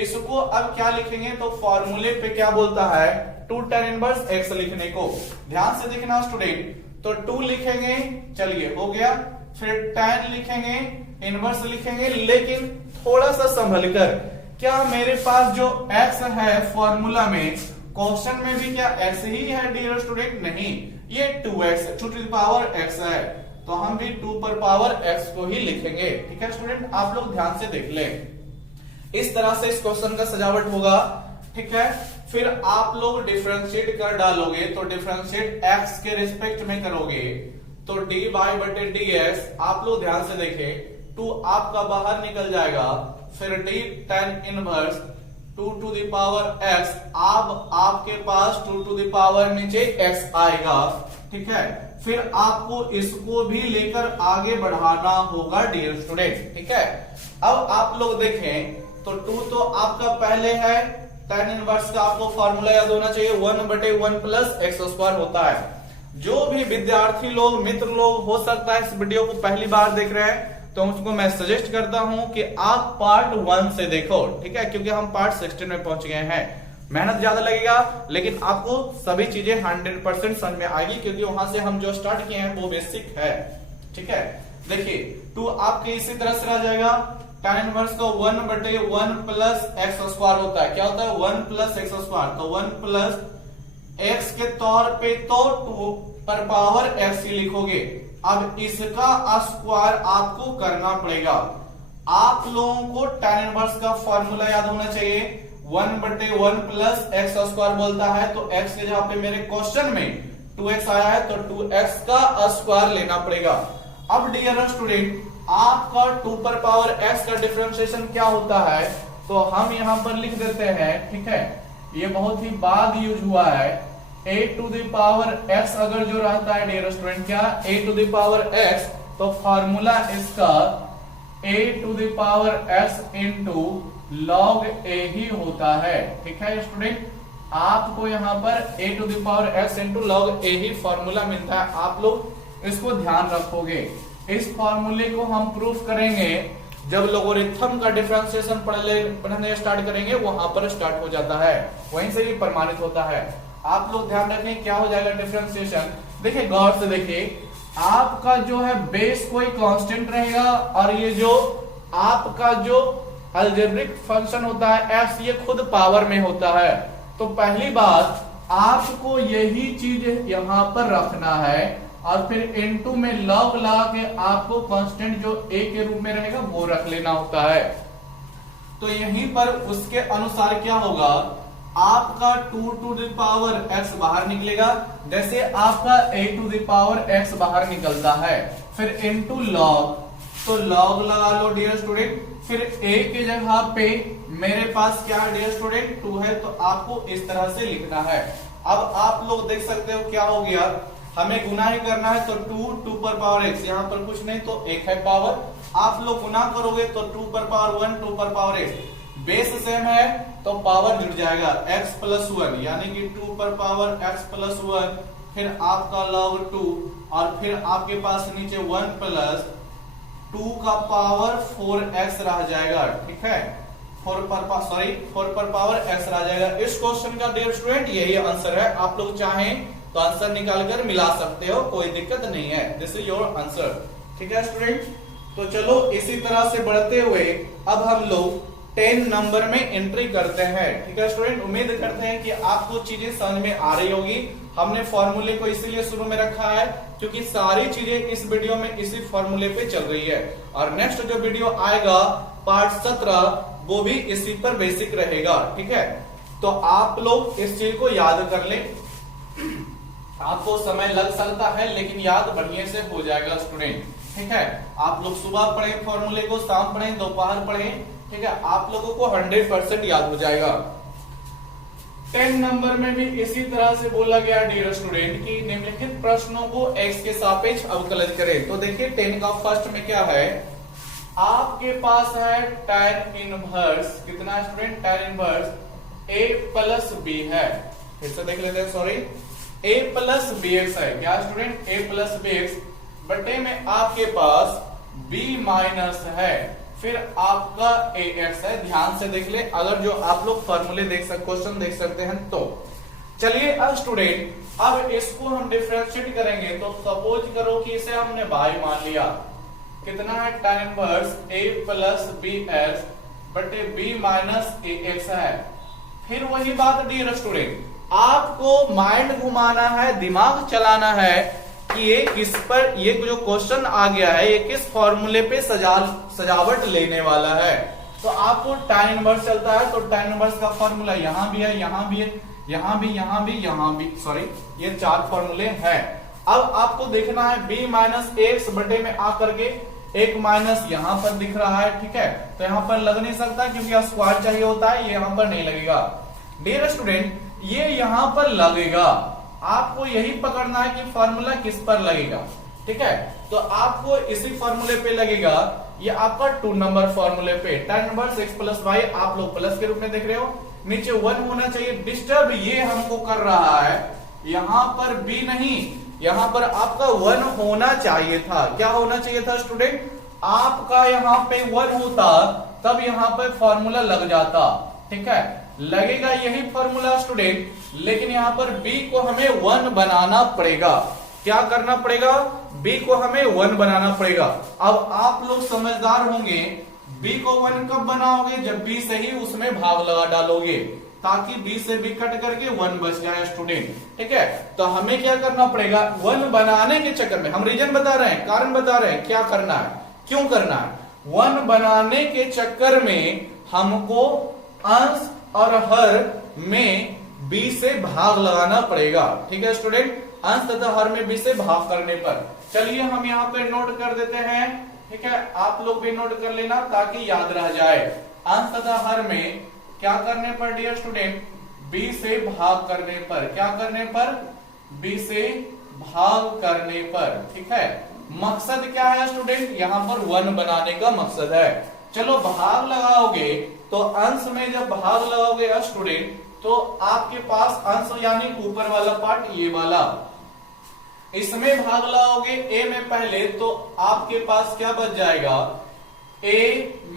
इसको अब क्या लिखेंगे तो फॉर्मूले पे क्या बोलता है 2 tan इनवर्स x लिखने को। ध्यान से देखना स्टूडेंट, तो 2 लिखेंगे, चलिए हो गया, फिर tan लिखेंगे, इनवर्स लिखेंगे, लेकिन थोड़ा सा संभल कर, क्या मेरे पास जो x है फॉर्मूला में, क्वेश्चन में भी क्या x ही है डियर स्टूडेंट? नहीं, ये 2x 2 to the power x है, तो हम भी 2 पर पावर x को ही लिखेंगे। ठीक है स्टूडेंट, आप लोग ध्यान से देख लें, इस तरह से इस क्वेश्चन का सजावट होगा। ठीक है, फिर आप लोग डिफरेंशिएट कर डालोगे, तो डिफरेंशिएट x के रिस्पेक्ट में करोगे तो dy बटे dx, आप लोग ध्यान से देखें, 2 आपका बाहर निकल जाएगा, फिर d tan inverse 2 to the power x, अब आपके पास 2 टू द पावर नीचे x आएगा। ठीक है, फिर आपको इसको भी लेकर आगे बढ़ाना होगा डियर स्टूडेंट। ठीक है, अब आप लोग देखें तो 2 तो आपका पहले है, tan इनवर्स का आपको फॉर्मूला याद होना चाहिए, 1 बटे 1 प्लस एक्स स्क्वायर होता है। जो भी विद्यार्थी लोग, मित्र लोग हो सकता है इस वीडियो को पहली बार देख रहे हैं, तो उसको मैं सजेस्ट करता हूं कि आप पार्ट 1 से देखो। ठीक है, क्योंकि हम पार्ट 16 में पहुंच गए हैं, मेहनत ज्यादा लगेगा, लेकिन आपको सभी चीजें 100% समझ में आएगी, क्योंकि वहां से हम जो स्टार्ट किए हैं वो बेसिक है। ठीक है, देखिए 2 आपके इसी तरह से रह जाएगा, tan इनवर्स का 1 बटे 1 प्लस एक्स स्क्वायर होता है, क्या होता है 1 प्लस एक्स स्क्वायर, तो 1 प्लस एक्स के तौर पे तो 2 पर पावर एक्स ही लिखोगे। अब इसका स्क्वायर आपको करना पड़ेगा। आप लोगों को tan इनवर्स का फॉर्मूला याद होना चाहिए, 1 बटे 1 प्लस एक्स स्क्वायर बोलता है, तो x के जहां पे मेरे क्वेश्चन में 2x आया है, तो 2x का स्क्वायर लेना पड़ेगा। अब डियर स्टूडेंट, आपका 2 पर पावर x का डिफरेंशिएशन क्या होता है, तो हम यहां पर लिख देते हैं। ठीक है, ये बहुत ही बाद यूज हुआ है, a to the power x अगर जो रहता है डियर स्टूडेंट, क्या a to the power x, तो फॉर्मूला इसका a to the power x into log a ही होता है। ठीक है स्टूडेंट, आपको यहाँ पर a to the power x into log a ही फॉर्मूला मिलता है, आप लोग इसको ध्यान रखोगे। इस फॉर्मूले को हम प्रूफ करेंगे जब लोगरिथम का डिफरेंशिएशन पढ़ने स्टार्ट करेंगे, वहां पर स्टार्ट हो जाता है, वहीं से ही प्रमाणित होता है। आप लोग ध्यान रखें क्या हो जाएगा डिफरेंशिएशन। देखिए गौर से देखिए, आपका जो है बेस कोई कांस्टेंट रहेगा, और ये जो आपका जो अलजेब्रिक फंक्शन होता है f, ये खुद पावर में होता है। तो पहली बात आपको यही चीज यहां पर रखना है, और फिर इनटू में लॉग लगा के आपको कांस्टेंट जो a के रूप में रहेगा वो रख लेना होता है। तो यहीं पर उसके अनुसार क्या होगा, आपका 2 टू द पावर x बाहर निकलेगा, जैसे आपका a to the power x बाहर निकलता है, फिर इनटू लॉग, तो लॉग लगा लो डियर स्टूडेंट, फिर a के जगह पे मेरे पास क्या है डियर स्टूडेंट 2 है, तो आपको इस तरह से लिखना है। अब आप लोग देख सकते हो क्या हो गया, हमें गुना ही करना है, तो 2 पर पावर x, यहाँ पर कुछ नहीं तो 1 है पावर, आप लोग गुना करोगे तो 2 पर पावर 1 2 पर पावर x, बेस सेम है तो पावर जुड़ जाएगा x प्लस 1, यानी कि 2 पर पावर x प्लस 1, फिर आपका log 2, और फिर आपके पास नीचे 1 प्लस 2 का पावर 4x रह जाएगा। ठीक है, 4 पर पावर x रह जाएगा। इस क्वेश्चन का डियर स्टूडेंट यही आंसर है, आप लोग चाहें तो आंसर निकालकर मिला सकते हो, कोई दिक्कत नहीं है, दिस इज योर आंसर। ठीक है स्टूडेंट, तो चलो इसी तरह से बढ़ते हुए अब हम लोग 10 नंबर में एंट्री करते हैं। ठीक है स्टूडेंट, उम्मीद करते हैं कि आपको चीजें समझ में आ रही होगी। हमने फॉर्मूले को इसीलिए शुरू में रखा है क्योंकि सारी चीजें इस वीडियो में इसी फॉर्मूले पे चल रही है, और नेक्स्ट जो वीडियो आएगा पार्ट 17 वो भी इसी पर बेसिक रहेगा। ठीक है, तो आप लोग इस चीज को याद कर लें, आपको समय लग सकता है लेकिन याद बढ़िया से हो जाएगा स्टूडेंट। ठीक है, आप लोग सुबह पढ़ें फॉर्मूले को, शाम पढ़ें, दोपहर पढ़ें, ठीक है, आप लोगों को 100% याद हो जाएगा। 10 नंबर में भी इसी तरह से बोला गया डियर स्टूडेंट कि निम्नलिखित प्रश्नों को x के सापेक्ष अवकलन करें। तो देखिए 10 का फर्स्ट में क्या है, आपके पास है tan इनवर्स, कितना student tan inverse a plus b है। फिर से देख लेते हैं, sorry, a plus b x है। क्या student? a plus b x बटे में आपके पास b माइनस है, फिर आपका ए एक्स है। ध्यान से देख ले, अगर जो आप लोग फॉर्मूले देख सकते, क्वेश्चन देख सकते हैं तो। चलिए अब स्टूडेंट, अब इसको हम डिफरेंशिएट करेंगे, तो सपोज करो कि इसे हमने y मान लिया, कितना है tan inverse a plus b x बटे b माइनस ए एक्स है। फिर वही बात डियर स्टूडेंट, आपको माइंड घुमाना है, दिमाग चलाना है कि ये किस पर, ये जो क्वेश्चन आ गया है ये किस फॉर्मूले पे सजावट लेने वाला है। तो आपको tan इनवर्स चलता है, तो tan इनवर्स का फॉर्मूला यहां भी है, यहां भी है, यहां भी, यहां भी, यहां भी, सॉरी, ये 4 फॉर्मूले हैं। अब आपको देखना है b माइनस एक्स बटे में आकर के एक माइनस यहां पर दिख रहा है, ठीक है, तो यहां पर लग नहीं सकता क्योंकि स्क्वायर चाहिए होता है, ये यहां पर नहीं लगेगा। डियर स्टूडेंट, ये यहां पर लगेगा, आपको यही पकड़ना है कि फॉर्मूला किस पर लगेगा, ठीक है। तो आपको इसी फॉर्मूले पे लगेगा, ये आपका 2 नंबर फॉर्मूले पे tan inverse x plus y, आप लोग प्लस के रूप में देख रहे हो, नीचे 1 होना चाहिए। डिस्टर्ब ये हमको कर रहा है, यहां पर b नहीं, यहां पर आपका 1 होना चाहिए था। क्या होना चाहिए था स्टूडेंट? आपका यहां पे 1 होता, तब यहां पे फॉर्मूला लग जाता, ठीक है, लगेगा यही फॉर्मूला स्टूडेंट, लेकिन यहां पर b को हमें 1 बनाना पड़ेगा। क्या करना पड़ेगा? b को हमें 1 बनाना पड़ेगा। अब आप लोग समझदार होंगे, b को 1 कब बनाओगे? जब b से ही उसमें भाग लगा डालोगे, ताकि b से b कट करके 1 बच जाए स्टूडेंट, ठीक है। तो हमें क्या करना पड़ेगा? 1 बनाने के चक्कर में, हम रीजन बता रहे हैं, कारण बता रहे हैं, क्या करना है, क्यों करना है। 1 बनाने के चक्कर में हमको अंश और हर में b से भाग लगाना पड़ेगा, ठीक है स्टूडेंट, अंश तथा हर में b से भाग करने पर। चलिए हम यहाँ पे नोट कर देते हैं, ठीक है, आप लोग भी नोट कर लेना ताकि याद रह जाए। अंश तथा हर में क्या करने पर डियर स्टूडेंट? b से भाग करने पर। क्या करने पर? b से भाग करने पर, ठीक है। मकसद क्या है स्टूडेंट? यहाँ पर 1 बनाने का मकसद है। चलो भाग लगाओगे, तो अंश में जब भाग लगाओगे स्टूडेंट, तो आपके पास अंश यानी ऊपर वाला पार्ट, ये वाला, इसमें भाग लगाओगे a में पहले, तो आपके पास क्या बच जाएगा? a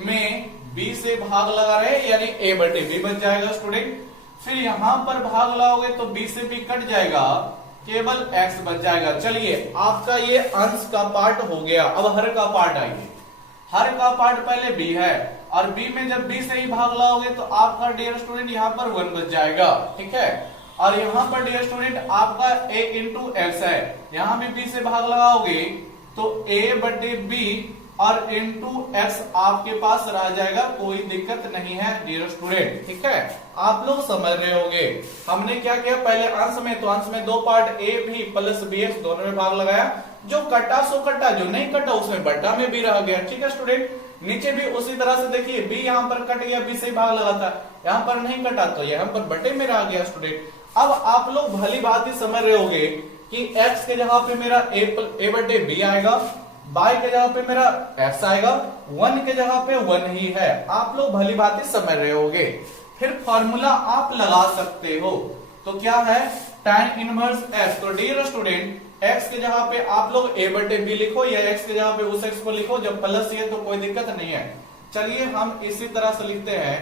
में b से भाग लगा रहे यानी a बटे b बच जाएगा स्टूडेंट। फिर यहां पर भाग लगाओगे तो b से b कट जाएगा, केवल x बच जाएगा। चलिए आपका ये अंश का पार्ट हो गया। अब हर का पार्ट आइए, हर का पार्ट पहले b है, और b में जब b से ही भाग लाओगे तो आपका डियर स्टूडेंट यहाँ पर 1 बच जाएगा, ठीक है। और यहाँ पर डियर स्टूडेंट आपका a इंटू एक्स है, यहाँ भी b से भाग लगाओगे तो a बटे b और इंटू एक्स आपके पास रह जाएगा, कोई दिक्कत नहीं है डियर स्टूडेंट, ठीक है। आप लोग समझ रहे होंगे हमने क्या किया, पहले अंश में, तो अंश में 2 पार्ट a भी प्लस बी एक्स दोनों में भाग लगाया, जो कटा सो कटा, जो नहीं कटा उसमें बटा में भी रह गया, ठीक है स्टूडेंट। नीचे भी उसी तरह से देखिए, b यहाँ पर कट गया, b से भाग लगा था, यहाँ पर नहीं कटा तो यहाँ पर बटे में रह गया स्टूडेंट। अब आप लोग भली बात ही समझ रहे होंगे कि x के जगह पे मेरा a बटे b आएगा, y के जगह पे मेरा x आएगा, 1 के जगह पे 1 ही है। आप लोग भली बात ही समझ रहे होंगे। फिर फॉर्मूला आप लगा सकते हो, तो क्या है? tan inverse x। तो डियर स्टूडेंट, x के जगह पे आप लोग a बटे b लिखो, या x के जगह पे उस x को लिखो, जब प्लस है तो कोई दिक्कत नहीं है। चलिए हम इसी तरह से लिखते हैं,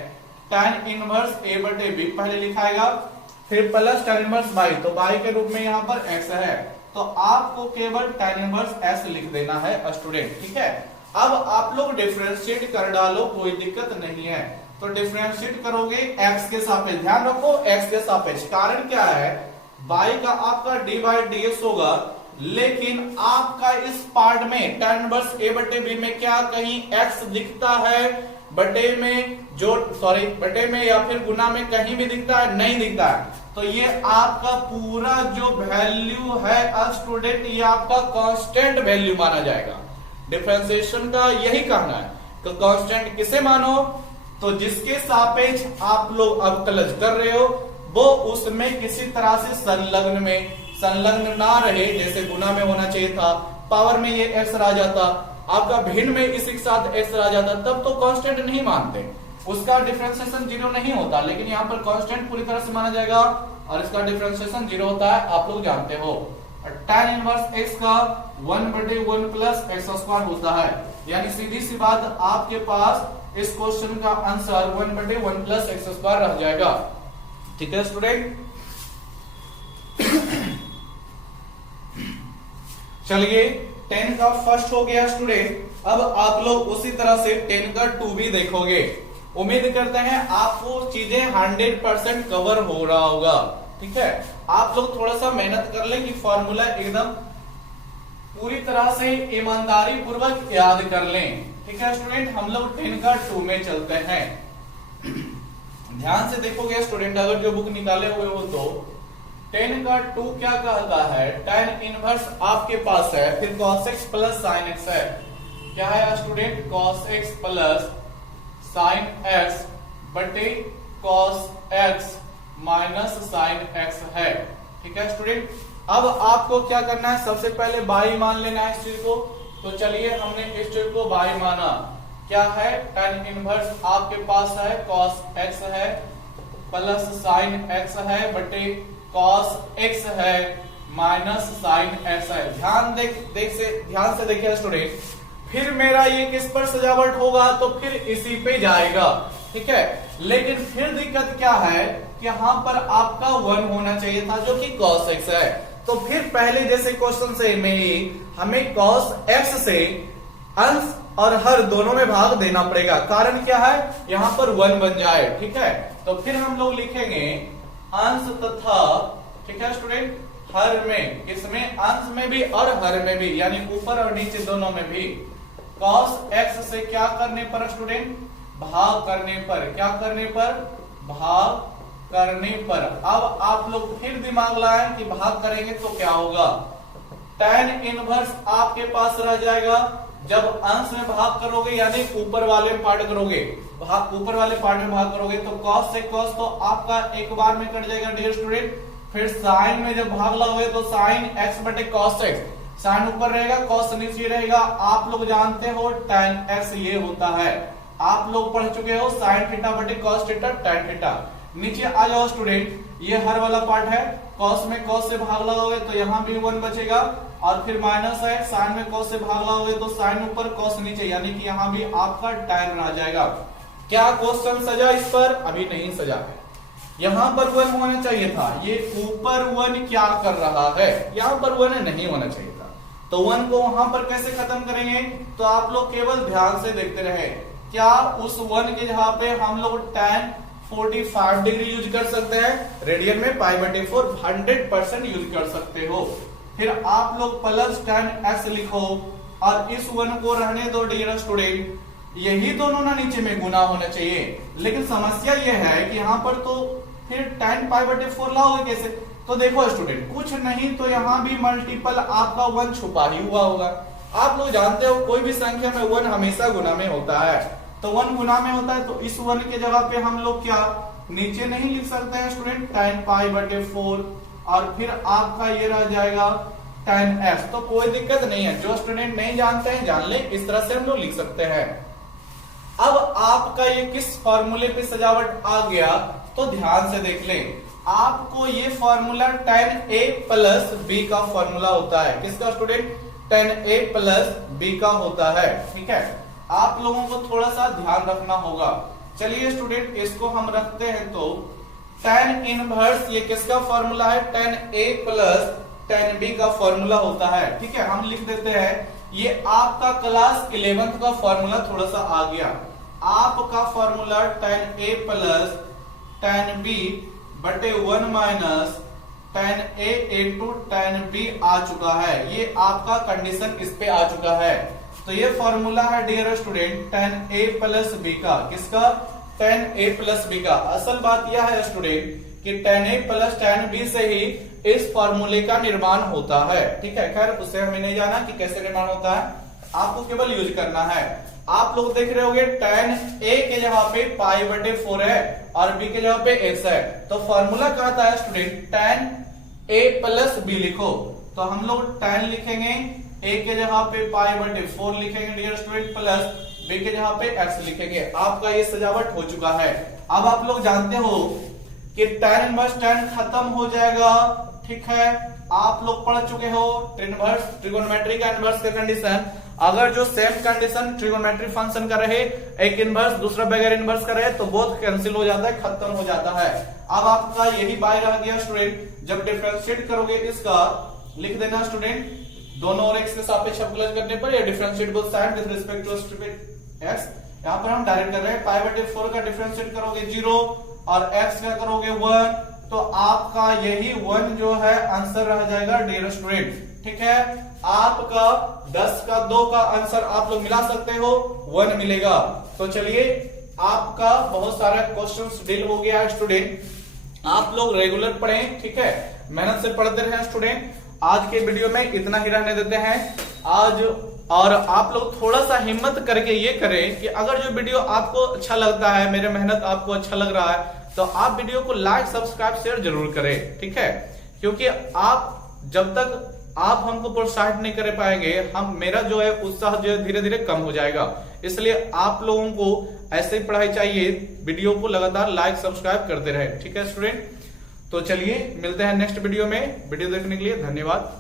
tan इनवर्स a बटे b पहले लिखाएगा, फिर प्लस tan इनवर्स y, तो y के रूप में यहाँ पर x है, तो आपको केवल tan इनवर्स s लिख देना है स्टूडेंट, ठीक है। अब आप लोग डिफरेंशिएट कर डालो, कोई दिक्कत नहीं है। तो डिफरेंशिएट करोगे x के सापेक्ष, ध्यान रखो x के सापेक्ष, कारण क्या है? y का आपका dy ds होगा, लेकिन आपका इस पार्ट में tan इनवर्स a बटे b में क्या कहीं x दिखता है? बटे में, जो सॉरी बटे में या फिर गुना में कहीं भी दिखता है? नहीं दिखता है। तो ये आपका पूरा जो वैल्यू है स्टूडेंट, ये आपका कांस्टेंट वैल्यू माना जाएगा। डिफरेंशिएशन का यही कहना है, तो कांस्टेंट किसे मानो? तो जिसके सापेक्ष आप लोग अवकलज कर रहे हो, वो उसमें किसी तरह से संलग्न ना रहे, जैसे गुना में होना चाहिए था, पावर में ये एक्स रह जाता, आपका भिन्न में इसी के साथ एक्स रह जाता, तब तो कांस्टेंट नहीं मानते, उसका डिफरेंशिएशन 0 नहीं होता। लेकिन यहाँ पर कांस्टेंट पूरी तरह से माना जाएगा, और इसका डिफरेंशिएशन 0 होता है, आप लोग जानते हो। tan इनवर्स x का 1/1 प्लस एक्स स्क्वायर होता है, यानी सीधी सी बात आपके पास इस क्वेश्चन का आंसर 1/1 प्लस एक्स स्क्वायर रह जाएगा। ठीक है स्टूडेंट, चलिए 10 का फर्स्ट हो गया स्टूडेंट। अब आप लोग उसी तरह से 10 का 2 भी देखोगे। उम्मीद करते हैं आपको चीजें 100% कवर हो रहा होगा। ठीक है, आप लोग थोड़ा सा मेहनत कर लें कि फॉर्मूला एकदम पूरी तरह से ईमानदारी पूर्वक याद कर लें। ठीक है स्टूडेंट, हम लोग 10 का 2 में चलते हैं। ध्यान से देखोगे स्टूडेंट, अगर जो बुक निकाले हुए हो तो 10 का 2 क्या कहता है, tan इनवर्स आपके पास है, फिर cos x plus sin x है। क्या है student, cos x plus sin x बटे cos x minus sin x है। ठीक है स्टूडेंट, अब आपको क्या करना है, सबसे पहले बाई मान लेना है इस चीज को। तो चलिए हमने इस चीज को बाई माना। क्या है, tan इनवर्स आपके पास है cos x है प्लस sin x है बटे cos x है माइनस sin x है। ध्यान से देखिए स्टूडेंट, फिर मेरा ये किस पर सजावट होगा, तो फिर इसी पे जाएगा। ठीक है, लेकिन फिर दिक्कत क्या है कि यहां पर आपका 1 होना चाहिए था जो कि cos x है। तो फिर पहले जैसे क्वेश्चन से में ही हमें cos x से अंश और हर दोनों में भाग देना पड़ेगा। कारण क्या है, यहां पर 1 बन जाए। ठीक है, तो फिर हम लोग लिखेंगे अंश तथा, ठीक है स्टूडेंट, हर में, इसमें अंश में भी और हर में भी, यानी ऊपर और नीचे दोनों में भी। cos x से क्या करने पर स्टूडेंट, भाग करने पर। क्या करने पर, भाग करने पर। अब आप लोग फिर दिमाग लाएं कि भाग करेंगे तो क्या होगा। tan इनवर्स आपके पास रह जाएगा, जब अंश में भाग करोगे यानी ऊपर वाले पार्ट करोगे, ऊपर वाले पार्ट में भाग करोगे तो cos से cos तो आपका एक बार में कट जाएगा डियर स्टूडेंट। फिर साइन में जब भाग लगाओगे तो sin x बटे cos x, साइन ऊपर रहेगा cos नीचे रहेगा। आप लोग जानते हो tan x ये होता है, आप लोग पढ़ चुके हो sin थीटा बटे cos थीटा tan थीटा। नीचे आ जाओ स्टूडेंट, ये हर वाला पार्ट है, cos में cos से भाग लगाओगे तो यहां भी 1 बचेगा, और फिर माइनस है, sin में cos से भाग लगाओगे तो sin ऊपर cos नीचे, यानी कि यहां भी आपका tan आ जाएगा। क्या क्वेश्चन सजा इस पर, अभी नहीं सजा है। यहां पर 1 होना चाहिए था, ये ऊपर 1 क्या कर रहा है, यहां पर 1 नहीं होना चाहिए था। तो 1 को वहां पर कैसे खत्म करेंगे, तो आप लोग केवल ध्यान से देखते रहे। क्या उस 1 के जगह पे हम लोग tan 45 डिग्री यूज कर सकते हैं, रेडियन में π/4 100% यूज कर सकते हो। फिर आप लोग प्लस tan x लिखो और इस 1 को रहने दो डियर स्टूडेंट, यही दोनों ना नीचे में गुना होना चाहिए। लेकिन समस्या यह है कि यहां पर तो फिर tan π/4 लाओगे कैसे। तो देखो स्टूडेंट, कुछ नहीं तो यहां भी मल्टीपल आपका 1 छुपा ही हुआ होगा। आप लोग जानते हो कोई भी संख्या में 1 हमेशा गुना में होता है, तो 1 गुना में होता है, तो इस 1 के जगह पे हम लोग क्या नीचे नहीं लिख सकते हैं स्टूडेंट, tan π/4, और फिर आपका ये रह जाएगा tan x। तो कोई दिक्कत नहीं है, जो स्टूडेंट नहीं जानते हैं जान ले, इस तरह से हम लोग लिख सकते हैं। अब आपका ये किस फॉर्मूले पे सजावट आ गया, तो ध्यान से देख लें। आपको ये formula tan a plus b का फॉर्मूला होता है। किसका student, tan a plus b का होता है। ठीक है, आप लोगों को थोड़ा सा ध्यान रखना होगा। चलिए स्टूडेंट, इसको हम रखते हैं। तो tan इनवर्स ये किसका फॉर्मूला है, tan a plus tan b का फॉर्मूला होता है। ठीक है, हम लिख देते हैं, ये आपका क्लास 11th का फॉर्मूला थोड़ा सा आ गया। आपका formula tan a plus tan b बटे 1 minus tan a into tan b आ चुका है। ये आपका कंडीशन इस पे आ चुका है। तो ये फॉर्मूला है dear student tan a plus b का। किसका, tan a प्लस b का। असल बात यह है स्टूडेंट कि tan a plus tan b से ही इस फॉर्मूले का निर्माण होता है। ठीक है, खैर उसे हमें नहीं जाना कि कैसे निर्माण होता है, आपको केवल यूज करना है। आप लोग देख रहे होंगे tan a के जगह पे π/4 है और b के जगह पे x है, तो फॉर्मूला कहता है student tan a plus b लिखो। तो हम लोग tan लिखेंगे, a के जगह पे π/4 लिखेंगे डियर स्टूडेंट, प्लस b के जगह पे x लिखेंगे। आपका ये सजावट हो चुका है। अब आप लोग जानते हो कि tan इनवर्स tan खत्म हो जाएगा, ठीक है। आप लोग पढ़ चुके हो ट्रिगोनोमेट्री का इनवर्स का कंडीशन, अगर जो सेम कंडीशन ट्रिगोनोमेट्री फंक्शन का रहे, एक इनवर्स दूसरा बगैर इनवर्स का रहे, तो बोथ कैंसिल हो जाता है, खत्म हो जाता है। अब आपका यही बाय रह गया स्टूडेंट, जब डिफरेंशिएट करोगे इसका लिख देना स्टूडेंट, दोनों और x के सापेक्ष अवकलन करने पर या differentiate both side with respect to x, यहां पर हम डायरेक्ट कर रहे हैं, π/4 का डिफरेंशिएट करोगे 0 और x का करोगे 1, तो आपका यही 1 जो है आंसर रह जाएगा डियर स्टूडेंट, ठीक है। आपका 10 का 2 का आंसर आप लोग मिला सकते हो, 1 मिलेगा। तो चलिए आपका बहुत सारा क्वेश्चंस डील हो गया है स्टूडेंट, आप लोग रेगुलर पढ़ें, ठीक है, मेहनत से पढ़ते रहे स्टूडेंट। आज के वीडियो में इतना ही रहने देते हैं आज, और आप लोग थोड़ा सा हिम्मत करके ये करें कि अगर जो वीडियो आपको अच्छा लगता है, मेरे मेहनत आपको अच्छा लग रहा है, तो आप वीडियो को लाइक सब्सक्राइब शेयर जरूर करें, ठीक है। क्योंकि आप जब तक आप हमको प्रोत्साहित नहीं कर पाएंगे, हम मेरा जो है उत्साह जो है धीरे धीरे कम हो जाएगा। इसलिए आप लोगों को ऐसे ही पढ़ाई चाहिए, वीडियो को लगातार लाइक सब्सक्राइब करते रहे, ठीक है स्टूडेंट। तो चलिए मिलते हैं नेक्स्ट वीडियो में, वीडियो देखने के लिए धन्यवाद।